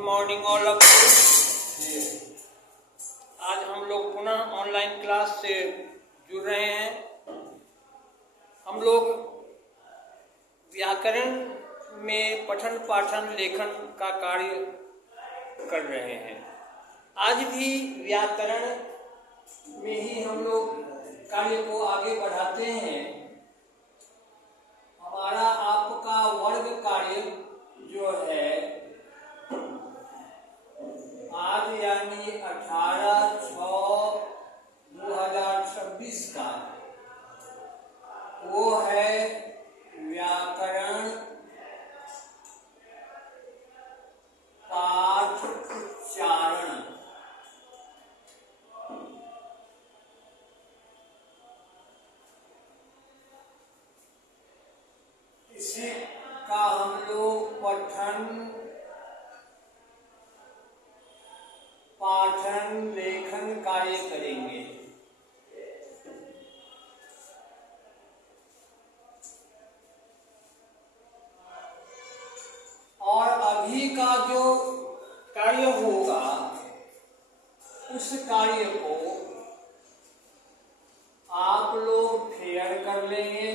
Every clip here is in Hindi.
Morning all of you. आज हम लोग पुनः ऑनलाइन क्लास से जुड़ रहे हैं। हम लोग व्याकरण में पठन पाठन लेखन का कार्य कर रहे हैं। आज भी व्याकरण में ही हम लोग कार्य को आगे बढ़ाते हैं। हमारा आपका वर्ग कार्य जो है आज यानी 18/6/2026 का वो है व्याकरण पाठ उच्चारण। इसी का हम लोग पठन पाठन लेखन कार्य करेंगे। और अभी का जो कार्य होगा उस कार्य को आप लोग फेयर कर लेंगे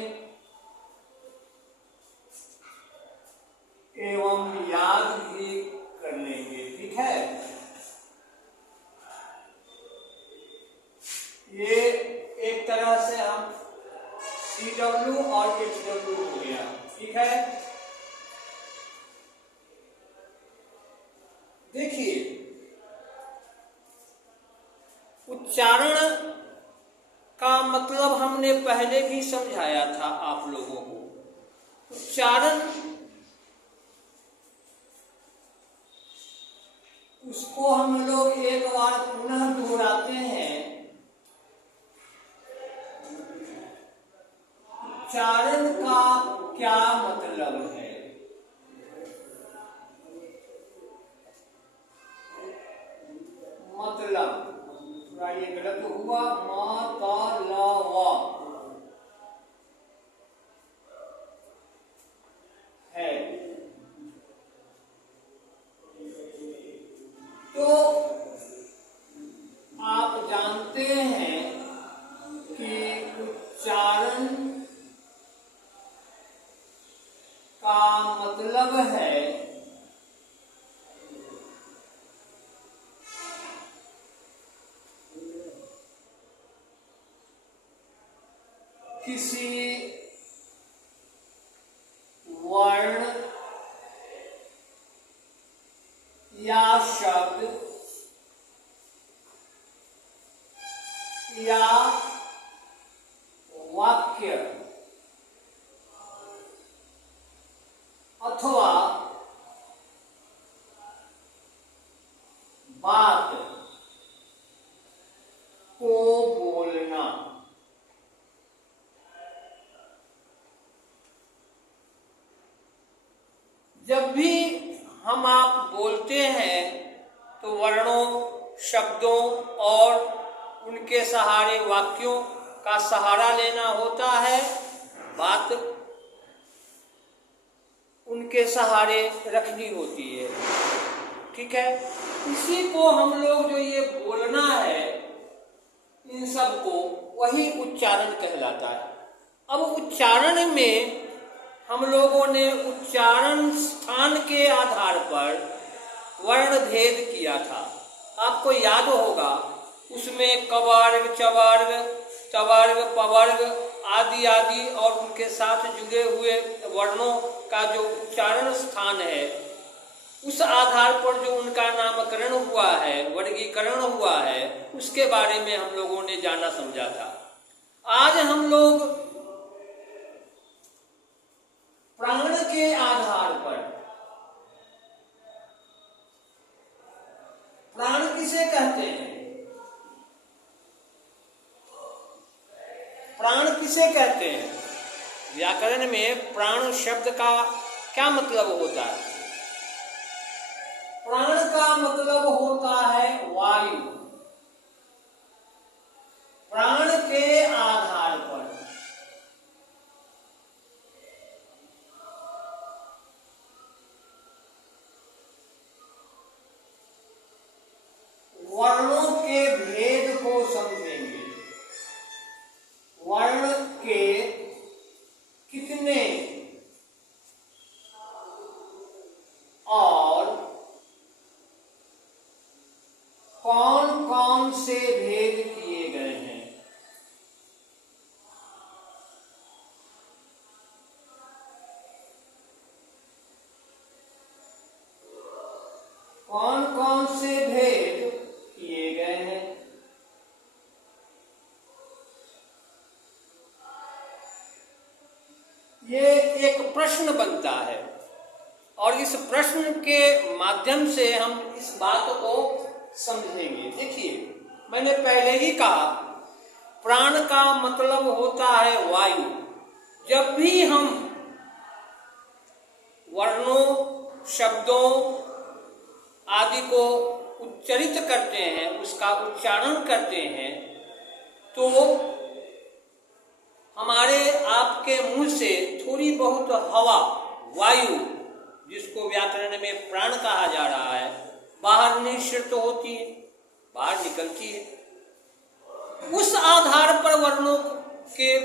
एवं याद भी कर लेंगे। ठीक है, ये एक तरह से हम CW और HW हो गया। ठीक है, देखिए उच्चारण का मतलब हमने पहले भी समझाया था आप लोगों को। उच्चारण उसको हम लोग एक बार पुनः दोहराते हैं। उच्चारण का क्या मतलब है? मतलब थोड़ा ये गलत हुआ, मतलब है। तो आप जानते हैं कि उच्चारण का मतलब है किसी वर्ण या शब्द या वाक्य अथवा बात को बोलना। जब भी हम आप बोलते हैं तो वर्णों, शब्दों और उनके सहारे वाक्यों का सहारा लेना होता है। बात उनके सहारे रखनी होती है। ठीक है, इसी को हम लोग जो ये बोलना है इन सब को वही उच्चारण कहलाता है। अब उच्चारण में हम लोगों ने उच्चारण स्थान के आधार पर वर्ण भेद किया था। आपको याद होगा उसमें कवर्ग, चवर्ग, तवर्ग, पवर्ग आदि आदि और उनके साथ जुड़े हुए वर्णों का जो उच्चारण स्थान है उस आधार पर जो उनका नामकरण हुआ है, वर्गीकरण हुआ है, उसके बारे में हम लोगों ने जाना समझा था। आज हम लोग प्राण के आधार पर, प्राण किसे कहते हैं? प्राण किसे कहते हैं? व्याकरण में प्राण शब्द का क्या मतलब होता है? प्राण का मतलब होता है वायु। प्राण के आधार पर वर्णों के भेद को समझेंगे। वर्ण के कितने और कौन कौन से भेद किए गए हैं। कौन कौन से भेद किए गए हैं। ये एक प्रश्न बनता है और इस प्रश्न के माध्यम से हम इस बात को समझेंगे। देखिए, मैंने पहले ही कहा प्राण का मतलब होता है वायु। जब भी हम वर्णों, शब्दों आदि को उच्चरित करते हैं, उसका उच्चारण करते हैं, तो हमारे आपके मुंह से थोड़ी बहुत हवा, वायु, जिसको व्याकरण में प्राण कहा जा रहा है, बाहर निश्चित होती है, बाहर निकलती है। उस आधार पर वर्णों के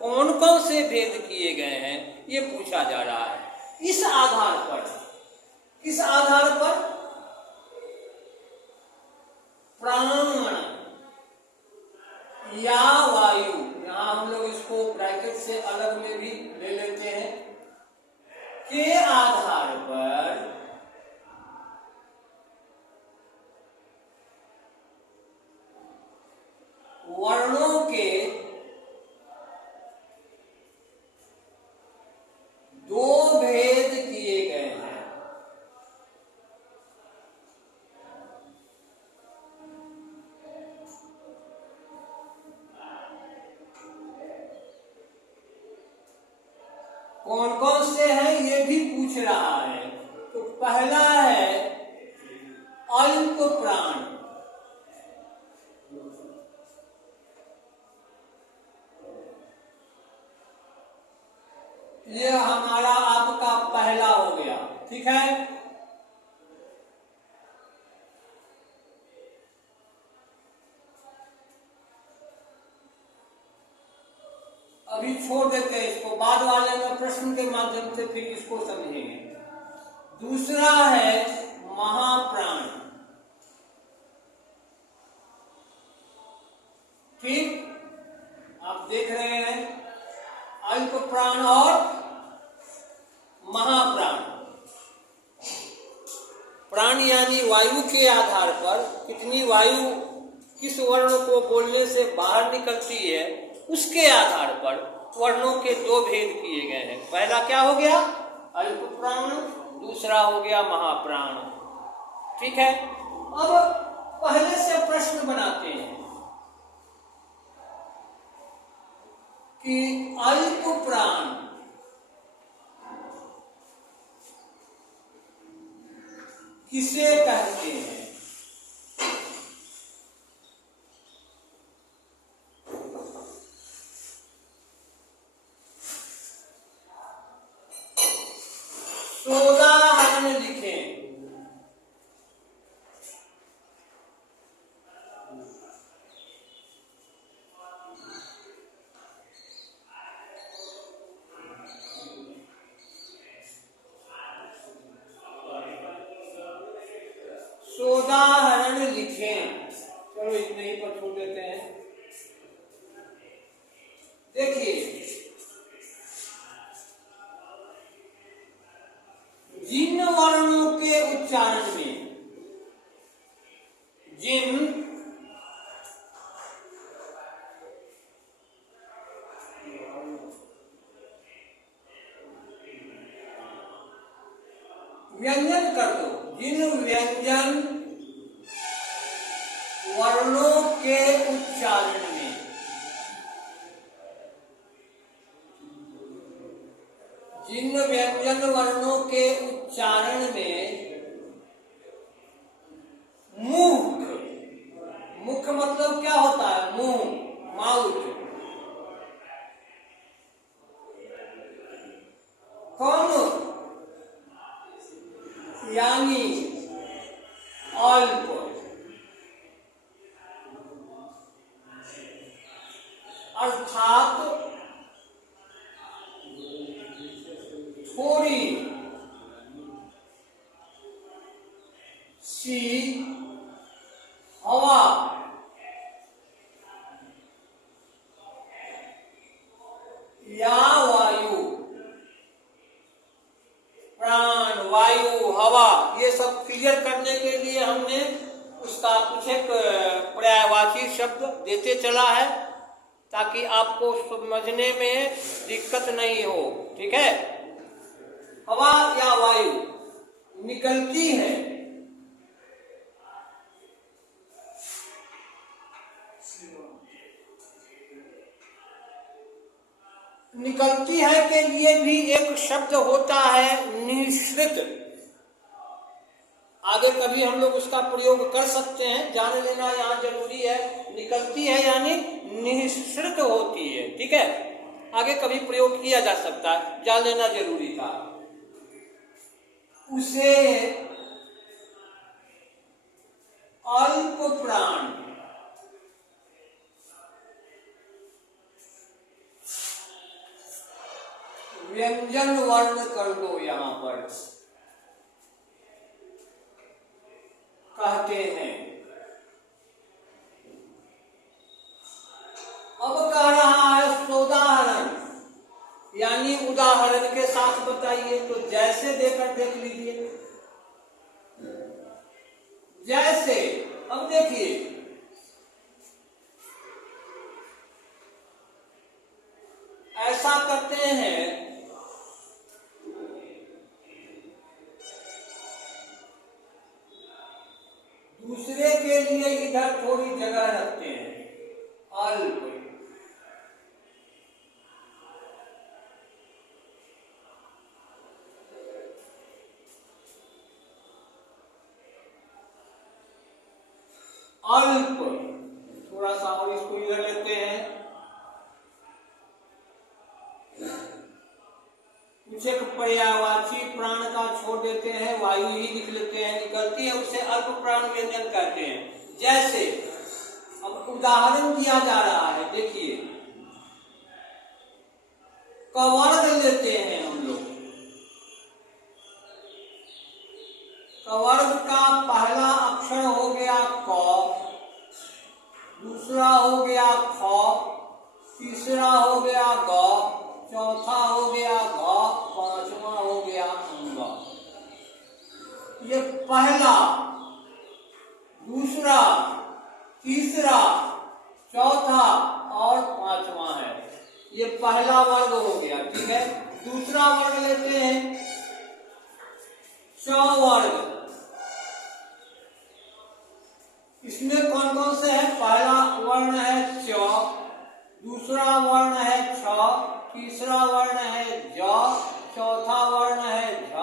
कौन कौन से भेद किए गए हैं ये पूछा जा रहा है। इस आधार पर प्राण या वायु, यहां हम लोग इसको ब्रैकेट से अलग में भी ले लेते हैं, के आधार पर वर्णों के दो भेद किए गए हैं। कौन कौन से हैं ये भी पूछ रहा है। तो पहला है अल्प प्राण। ये हमारा आपका पहला हो गया, ठीक है। अभी छोड़ देते हैं इसको, बाद वाले में प्रश्न के माध्यम से फिर इसको समझेंगे। दूसरा है महाप्राण, ठीक। आप देख रहे हैं अल्प प्राण और महाप्राण। प्राण यानी वायु के आधार पर कितनी वायु किस वर्ण को बोलने से बाहर निकलती है, उसके आधार पर वर्णों के दो भेद किए गए हैं। पहला क्या हो गया? अल्प प्राण, दूसरा हो गया महाप्राण, ठीक है। अब पहले से प्रश्न बनाते हैं कि अल्प प्राण किसे कहते हैं? उदाहरण लिखें। उदाहरण लिखें। चलो इतने ही पर छोड़ देते हैं। देखिए, जिन वर्णों के उच्चारण में, जिन व्यंजन कर दो, जिन व्यंजन वर्णों के उच्चारण में, जिन व्यंजन वर्णों के उच्चारण में मुख, मुख मतलब क्या होता है? मुंह, माउथ। कौन? यानी अल्प, सी हवा, या वायु, प्राण, वायु, हवा, ये सब क्लियर करने के लिए हमने उसका कुछ एक पर्यायवाची शब्द देते चला है ताकि आपको समझने में दिक्कत नहीं हो। ठीक है, हवा या वायु निकलती है, निकलती है के लिए भी एक शब्द होता है निःसृत। आगे कभी हम लोग उसका प्रयोग कर सकते हैं, जान लेना यहाँ जरूरी है। निकलती है यानी निःसृत होती है। ठीक है, आगे कभी प्रयोग किया जा सकता है, जान लेना जरूरी था। उसे अल्प प्राण, व्यंजन वर्ण कर दो यहां पर, कहते हैं। अब कह रहा है सोदाहरण, यानी उदाहरण के साथ बताइए। तो जैसे देकर देख लीजिए। जैसे, अब देखिए, ऐसा करते हैं, दूसरे के लिए इधर थोड़ी जगह रखते हैं, अल्प, अल्प, थोड़ा सा और इसको इधर लेते हैं, कुछ एक पर्यायवाची प्राण का छोड़ देते हैं, वायु ही लिख लेते हैं, निकलती है, उसे अल्प प्राण व्यंजन कहते हैं। जैसे अब उदाहरण दिया जा रहा है, देखिए, कवर्ग लेते हैं हम लोग। कवर्ग का पहला अक्षर हो गया क, दूसरा हो गया ख, तीसरा हो गया ग, चौथा हो गया घ, पांचवा हो गया अंग। ये पहला, दूसरा, तीसरा, चौथा और पांचवा है। ये पहला वर्ग हो गया। ठीक है, दूसरा वर्ग लेते हैं, च वर्ग। इसमें कौन कौन से है? पहला वर्ण है च, दूसरा वर्ण है छ, तीसरा वर्ण है ज, चौथा वर्ण है झ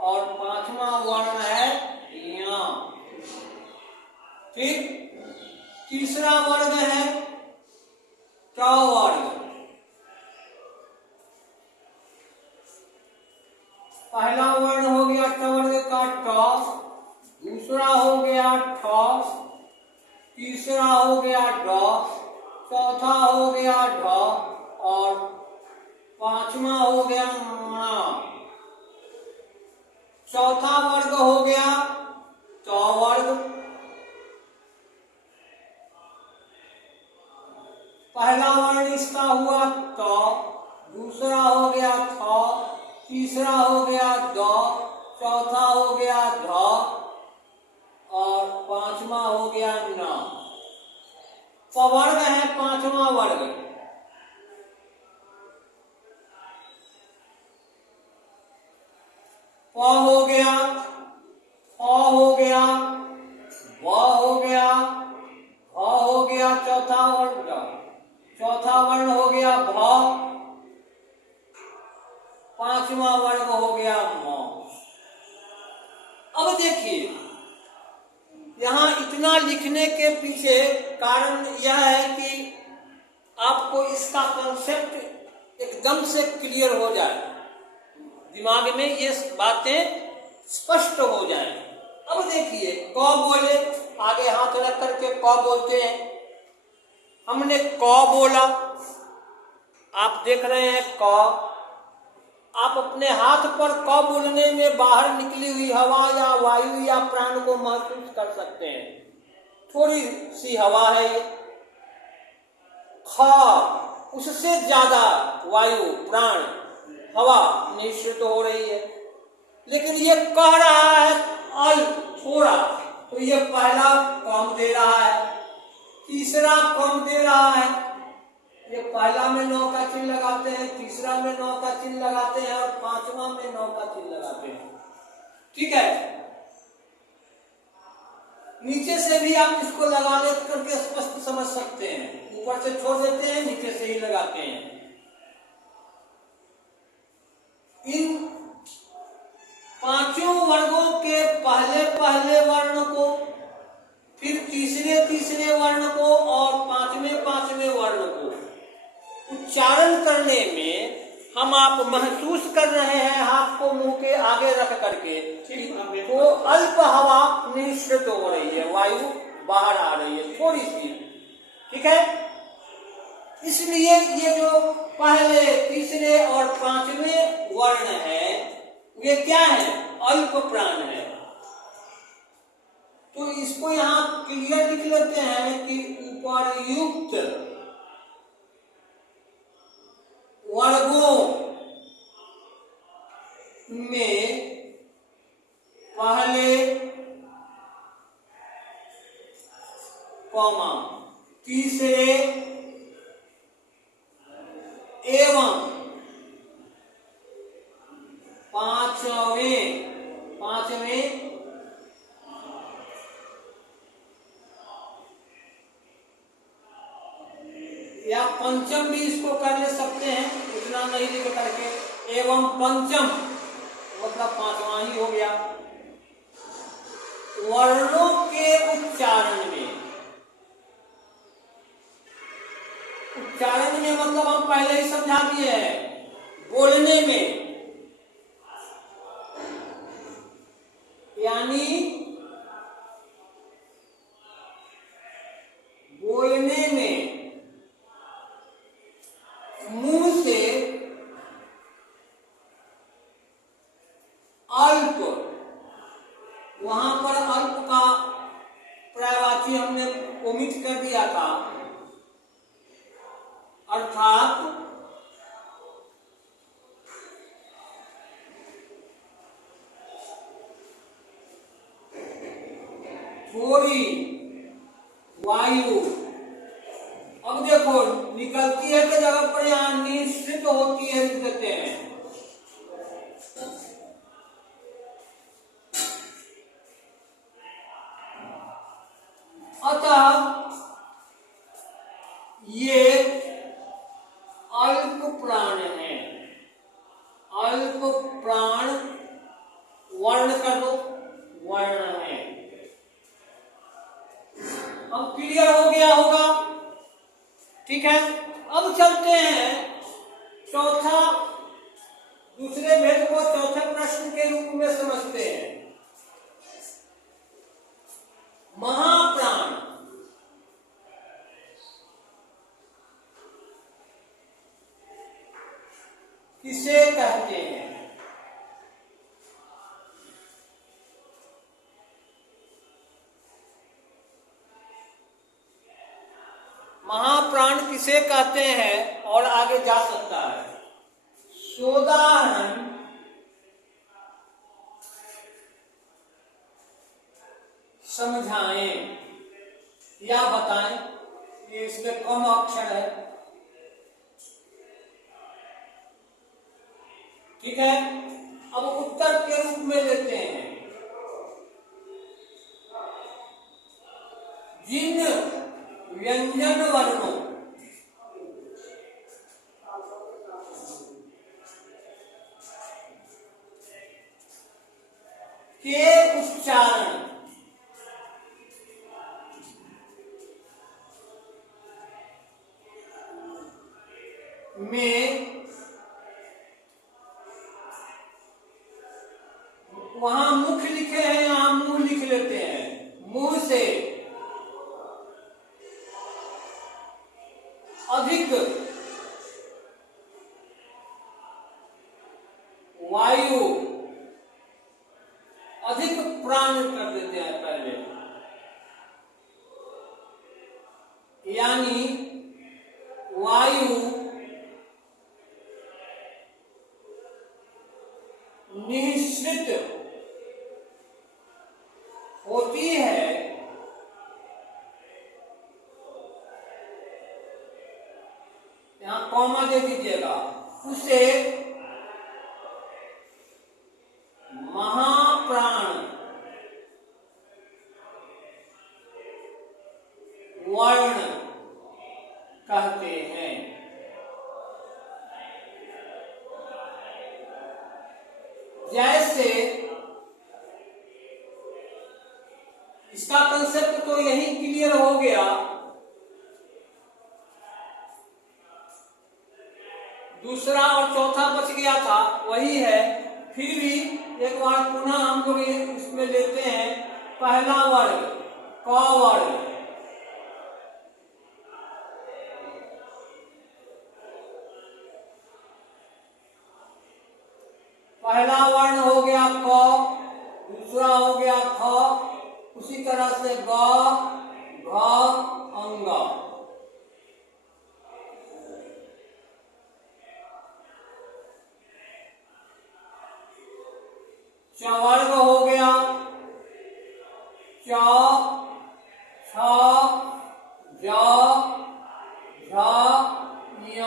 और पांचवा वर्ण है य। ठीक, तीसरा वर्ग है ट वर्ग। पहला वर्ण हो गया ट वर्ग का ट, दूसरा हो गया ठ, तीसरा हो गया ड, चौथा हो गया ढ और पांचवा हो गया ण। चौथा वर्ग हो गया ट वर्ग। पहला वर्ण इसका हुआ त, दूसरा हो गया थ, तीसरा हो गया द, चौथा हो गया ध और पांचवा हो गया न। वर्ग है पांचवा वर्ग। प हो गया, अ हो गया, व हो गया, अ हो गया, चौथा वर्ण, चौथा वर्ण हो गया भ, पांचवा वर्ग हो गया म। अब देखिए, यहाँ इतना लिखने के पीछे कारण यह है कि आपको इसका कंसेप्ट एकदम से क्लियर हो जाए, दिमाग में ये बातें स्पष्ट हो जाए। अब देखिए, क बोले, आगे हाथ रख करके क बोलते हैं। हमने क बोला, आप देख रहे हैं क, आप अपने हाथ पर क बोलने में बाहर निकली हुई हवा या वायु या प्राण को महसूस कर सकते हैं। थोड़ी सी हवा है ये। ख, उससे ज्यादा वायु प्राण हवा निश्चित हो रही है। लेकिन ये कह रहा है अल थोड़ा, तो ये पहला कम दे रहा है, तीसरा कम दे रहा है। ये पहला में 9 का चिन्ह लगाते हैं, तीसरा में 9 का चिन्ह लगाते हैं और पांचवा में 9 का चिन्ह लगाते हैं। ठीक है, नीचे से भी आप इसको लगाने करके स्पष्ट समझ सकते हैं। ऊपर से छोड़ देते हैं, नीचे से ही लगाते हैं। इन पांचों वर्गों के पहले पहले वर्ण को, फिर तीसरे तीसरे वर्ण को और पांचवें पांचवें वर्ण को उच्चारण करने में हम आप महसूस कर रहे हैं हाथ को मुंह के आगे रख करके, तो अल्प हवा निश्चित हो रही है, वायु बाहर आ रही है थोड़ी सी। ठीक है, इसलिए ये जो पहले तीसरे और पांचवें वर्ण है ये क्या है, अल्प प्राण है। तो इसको यहां क्लियर लिख लेते हैं कि उपर्युक्त वर्गों में पहले कॉमा तीसरे एवं पांचवें या पंचम भी इसको कर ले सकते हैं, इतना नहीं लिख करके। एवं पंचम मतलब पांचवा ही हो गया। वर्णों के उच्चारण में, उच्चारण में मतलब हम पहले ही समझा दिए हैं, बोलने में, यानी बोलने में मुंह से अल्प, वहां पर अल्प का पर्यायवाची हमने ओमिट कर दिया था, अर्थात थोड़ी वायु। अब देखो निकलती है कि जगह पर यहां निश्चित होती है, लिख देते हैं। अतः ये अल्प प्राण है, अल्प प्राण वर्ण कर दो, वर्ण है। अब क्लियर हो गया होगा। ठीक है, अब चलते हैं चौथा, दूसरे भेद को चौथे प्रश्न के रूप में समझते हैं। महाप्राण किसे कहते हैं? महाप्राण किसे कहते हैं और आगे जा सकता है। सोदाहरण समझाएं या बताएं, ये इसमें कम अक्षर है। ठीक है, अब उत्तर के रूप में लेते हैं। जिन व्यंजन वर्णों के उच्चारण में, वहां मुख लिखे हैं, यहां मुंह लिख लेते हैं। मुंह से अधिक प्रमाणित कर देते हैं पहले, यानी वायु निःसृत होती है यहां कॉमा दे दीजिएगा, उसे महाप्राण वर्ण कहते हैं। जैसे इसका कंसेप्ट तो यही क्लियर हो गया। दूसरा और चौथा बच गया था, वही है। फिर भी एक बार पुनः हम लोग इसमें लेते हैं। पहला वर्ग क वर्ग, पहला वर्ण हो गया क, दूसरा हो गया ख, उसी तरह से ग, घ, अंग। चवर्ग हो गया च, छ, ज, झ, ञ।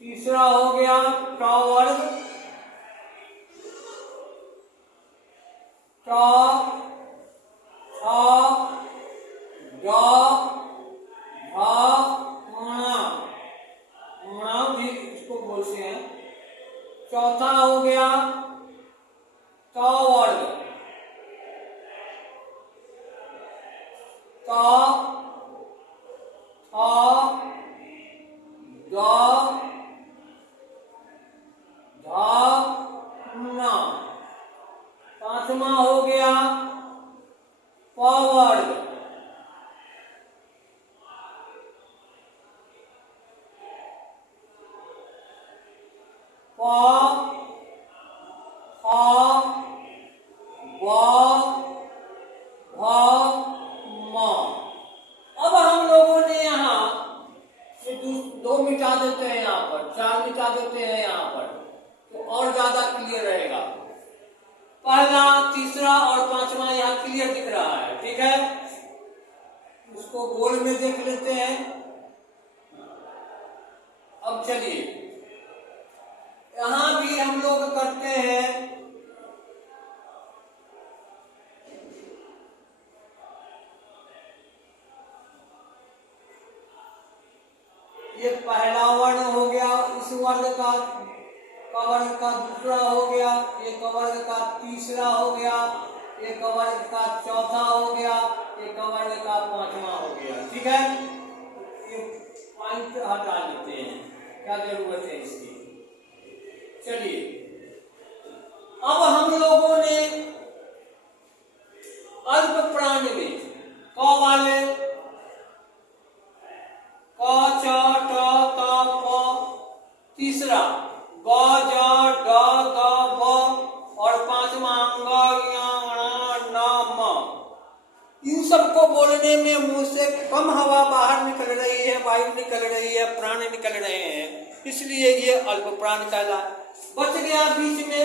तीसरा हो गया ट वर्ग, ट, छ, ज, झ, ण भी इसको बोलते हैं। चौथा हो गया त वर्ग, त, थ, द, ध, न। पांचवा हो गया प वर्ग, प, फ, व, भ, म। अब हम लोगों ने यहाँ से दो मिटा देते हैं, यहाँ पर चार मिटा देते हैं यहाँ पर, तो और ज्यादा क्लियर रहेगा। पहला, तीसरा और पांचवा यहाँ क्लियर दिख रहा है, ठीक है। उसको गोल में देख लेते हैं। अब चलिए यहां भी हम लोग करते हैं ये पहला वर्ण हो गया, इस वर्ग का कवर्ग का दूसरा हो गया, ये कवर्ग का तीसरा हो गया, ये कवर्ग का चौथा हो गया, ये कवर्ग का पांचवा हो गया, ठीक है। ये पॉइंट हटा लेते हैं, क्या जरूरत है इसकी। चलिए अब हम लोगों ने अल्प प्राण में क वाले क, च, ट, त, प, तीसरा ग, ज, ड, ग, ब और पांचवा अंग, ङ, न, म। इन सबको बोलने में मुंह से कम हवा बाहर निकल रही है, वायु निकल रही है, प्राण निकल रहे हैं, इसलिए ये अल्प प्राण कहला। बच गया बीच में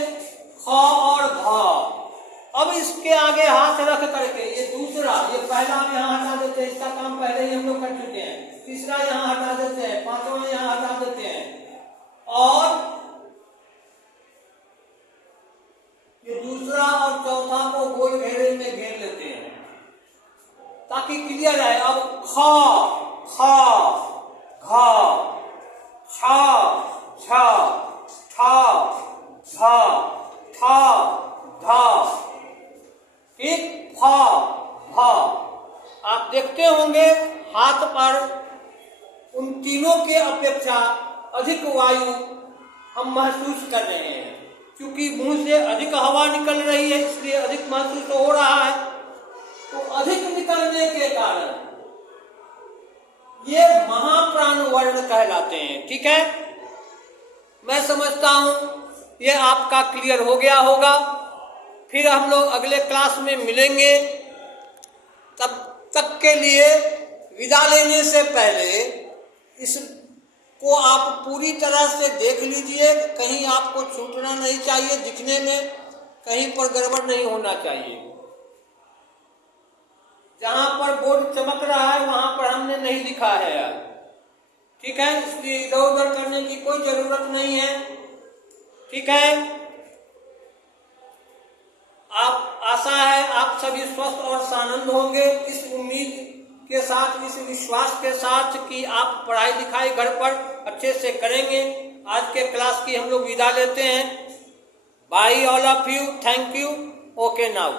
ख और घ। अब इसके आगे हाथ रख करके ये दूसरा, ये पहला यहाँ हटा देते हैं, इसका काम पहले ही हम लोग कर चुके हैं। तीसरा यहाँ हटा देते हैं, पांचवा यहाँ हटा देते हैं और ये दूसरा और चौथा को गोल घेरे में घेर लेते हैं ताकि क्लियर है। अब ख, ख, घ, छ, छ, ठ, झ, ठ, ध, ठीक, फ, भ। आप देखते होंगे हाथ पर उन तीनों के अपेक्षा अधिक वायु हम महसूस कर रहे हैं, क्योंकि मुंह से अधिक हवा निकल रही है, इसलिए अधिक महसूस हो रहा है। तो अधिक निकलने के कारण ये महाप्राण वर्ण कहलाते हैं, ठीक है। मैं समझता हूं ये आपका क्लियर हो गया होगा। फिर हम लोग अगले क्लास में मिलेंगे। तब तक के लिए विदा लेने से पहले इसको आप पूरी तरह से देख लीजिए, कहीं आपको छूटना नहीं चाहिए, दिखने में कहीं पर गड़बड़ नहीं होना चाहिए। जहां पर बोर्ड चमक रहा है वहां पर हमने नहीं लिखा है यार, ठीक है, इसलिए इधर उधर करने की कोई जरूरत नहीं है, ठीक है। आप आशा है आप सभी स्वस्थ और सानंद होंगे, इस उम्मीद के साथ, इस विश्वास के साथ कि आप पढ़ाई लिखाई घर पर अच्छे से करेंगे। आज के क्लास की हम लोग विदा लेते हैं। Bye all of you, thank you, okay now.